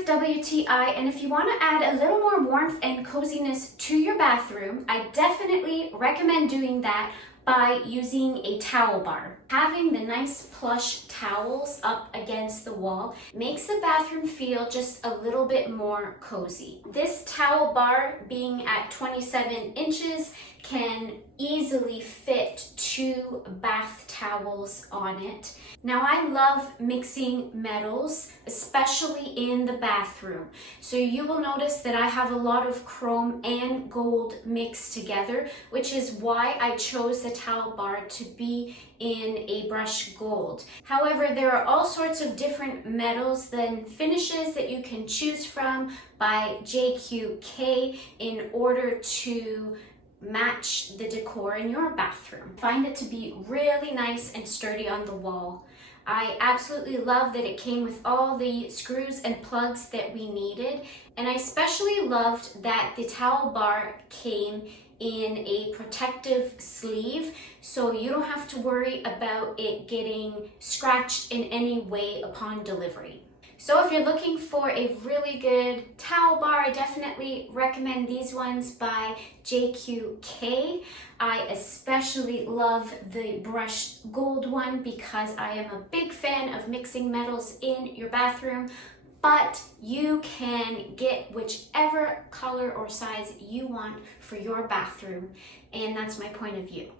with WTI, and if you want to add a little more warmth and coziness to your bathroom, I definitely recommend doing that by using a towel bar. Having the nice plush towels up against the wall makes the bathroom feel just a little bit more cozy. This towel bar, being at 27 inches, can easily fit 2 bath towels on it. Now, I love mixing metals, especially in the bathroom. So you will notice that I have a lot of chrome and gold mixed together, which is why I chose the towel bar to be in a brushed gold. However, there are all sorts of different metals and finishes that you can choose from by JQK in order to match the decor in your bathroom. Find it to be really nice and sturdy on the wall. I absolutely love that it came with all the screws and plugs that we needed, and I especially loved that the towel bar came in a protective sleeve, so you don't have to worry about it getting scratched in any way upon delivery. So if you're looking for a really good towel bar, I definitely recommend these ones by JQK. I especially love the brushed gold one because I am a big fan of mixing metals in your bathroom, but you can get whichever color or size you want for your bathroom, and that's my point of view.